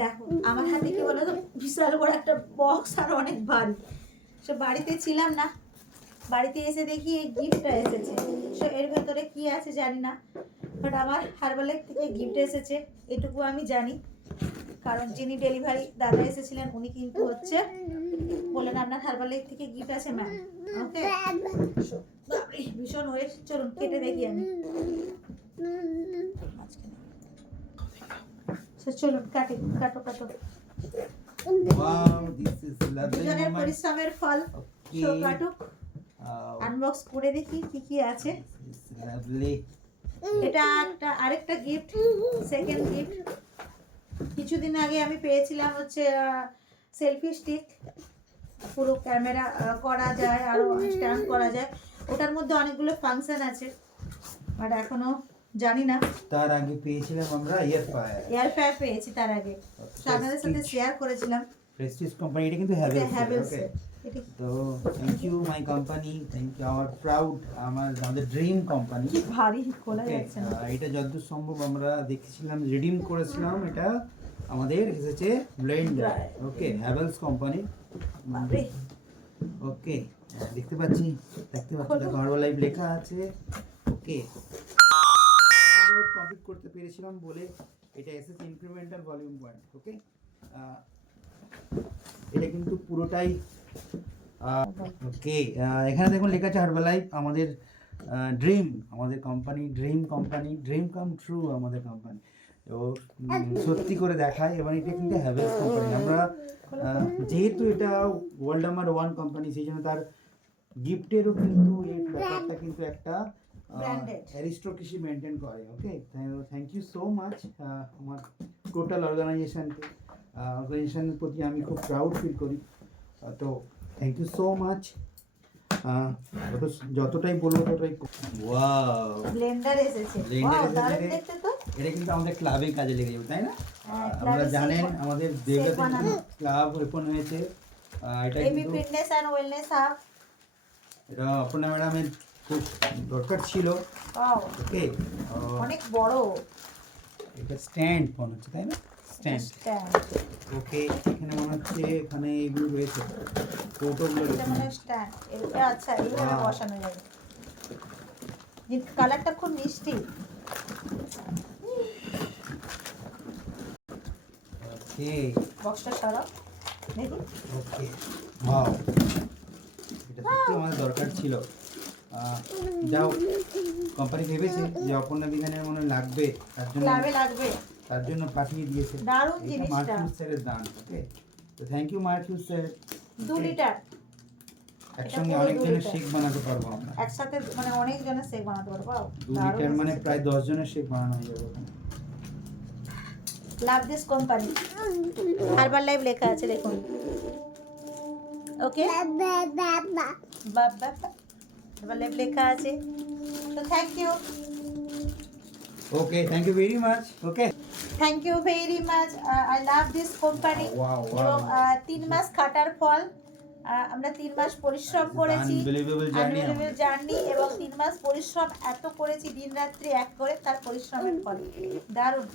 দেখো আমার হাতে কি বলো তো, বিশাল বড় একটা বক্স আর অনেক ভারী। সে বাড়িতে ছিলাম না, বাড়িতে এসে দেখি এই গিফটটা এসেছে। সো এর ভেতরে কি আছে জানি না, বাট আমার হার্বালের থেকে গিফট এসেছে এটুকু আমি জানি। কারণ যিনি ডেলিভারি দাদা এসেছিলেন উনি কিন্তু হচ্ছে বললেন আপনার হার্বালের থেকে গিফট আছে ম্যাম। ওকে, ভীষণ ওয়েট, চলুন কেটে দেখি আমি। চলুন কাটি, কাটো কাটো। Wow, this is lovely দুজনের moment. পরিশ্রমের ফল। Okay. সো কাটুক, আনবক্স করে দেখি কি কি আছে। This is lovely. এটা একটা আরেকটা গিফট, সেকেন্ড গিফট। কিছুদিন আগে আমি পেয়েছিলাম হচ্ছে সেলফি স্টিক, পুরো ক্যামেরা করা যায় আর স্ট্যান্ড করা যায়। ওটার মধ্যে অনেকগুলো ফাংশন আছে, বাট এখনো জানি না। তার আগে পেয়েছিলাম আমরা এয়ার ফায়ার পেয়েছি তার আগে, আপনাদের সাথে শেয়ার করেছিলাম। প্রেস্টিজ কোম্পানি, এটা কিন্তু হ্যাভেলস। ওকে, তো thank you my company, thank you our proud, আমাদের ড্রিম কোম্পানি। কি ভারী, খোলা যাচ্ছে না। এটা যতদূর সম্ভব আমরা দেখেছিলাম, রিডিম করেছিলাম। এটা আমাদের এসেছে ব্লেন্ডার। ওকে, হ্যাভেলস কোম্পানি। ওকে, দেখতে পাচ্ছি দেখো হার্বালাইফ লেখা আছে। ওকে, কমপ্লিট করতে পেরেছিলাম বলে এটা এসেছে ইনক্রিমেন্টাল ভলিউম 1। ওকে, এটা কিন্তু পুরোটাই ওকে। এখানে দেখুন লেখা আছে হার্বালাইফ, আমাদের ড্রিম, আমাদের কোম্পানি, ড্রিম কাম ট্রু আমাদের কোম্পানি। তো সত্যি করে দেখায়। এবং এটা কিন্তু হ্যাভেলস কোম্পানি। আমরা যেহেতু এটা ওয়ার্ল্ড নাম্বার 1 কোম্পানি, সেই জন্য তার গিফটেরও কিন্তু এই ব্যাপারটা কিন্তু একটা অ্যারিস্টোক্রেসি মেনটেন করে। ওকে, থ্যাংক ইউ সো মাচ আমার টোটাল অর্গানাইজেশনের প্রতি আমি খুব প্রাউড ফিল করি। তো থ্যাংক ইউ সো মাচ। যতটাই বলবো ততটাই। ওয়াও, ব্লেন্ডার এসেছে। ওয়াও, দারুণ দেখতে তো। এটা কিন্তু আমাদের ক্লাবে কাজে লেগে যাবে, তাই না? আপনারা জানেন আমাদের দেবরাতে ক্লাব ওপেন হয়েছে। এটা AB fitness and wellness hub. এটা অপর্ণা ম্যাডামের খুব দরকার ছিল। ওকে, অনেক বড়। এটা স্ট্যান্ড মনে হচ্ছে, তাই না? স্ট্যান্ড। ওকে, এখানে মনে হচ্ছে এখানে এগুলো রয়েছে, ফটোগুলো এটা মানে স্ট্যান্ড। এটা আচ্ছা, এইভাবে বসানো যাবে। এই কালারটা খুব মিষ্টি। ওকে, বক্সটা সরাও দেখি। ওকে, ওয়াও, এটা সত্যি আমাদের দরকার ছিল। যাও, কোম্পানি ভেবেছে যে অপর্ণা দিগানের মনে লাগবে, তার জন্য পাঠিয়ে দিয়েছে। দারুণ জিনিসটা। মার্কিউস স্যারের দান। ওকে, তো থ্যাংক ইউ মার্কিউস স্যার। 2 লিটার একসঙ্গে অনেকজনের শেক বানাতে পারবো আমরা। একসাথে মানে অনেকজনের শেক বানাতে পারবো। 2 লিটার মানে প্রায় 10 জনের শেক বানানো হয়ে যাবে ওখানে। লাভ দিস কোম্পানি, হার্বাল লাইফ লেখা আছে দেখুন। ওকে, বাবা হার্বাল লাইফ লেখা আছে। তো thank you. Okay, thank you very much. Okay, thank you very much. I love this company. এবং 3 মাস খাটার ফল। আমরা 3 মাস পরিশ্রম করেছি, আনবিলিভেবল জার্নি, এবং 3 মাস পরিশ্রম এত করেছি, দিন রাত্রি এক করে, তার পরিশ্রমের ফল। দারুণ,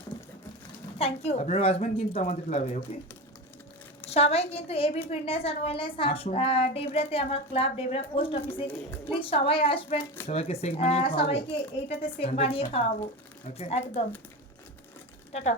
থ্যাংক ইউ। আপনারা আসবেন কিন্তু আমাদের ক্লাবে। ওকে, সবাই কিন্তু AB fitness and wellness hub ডেবরাতে, আমার ক্লাব ডেবরা পোস্ট অফিসে, প্লিজ সবাই আসবেন। সবাইকে শেক বানিয়ে খাওয়াবো। সবাইকে এইটাতে শেক বানিয়ে খাওয়াবো। ওকে, একদম। টাটা।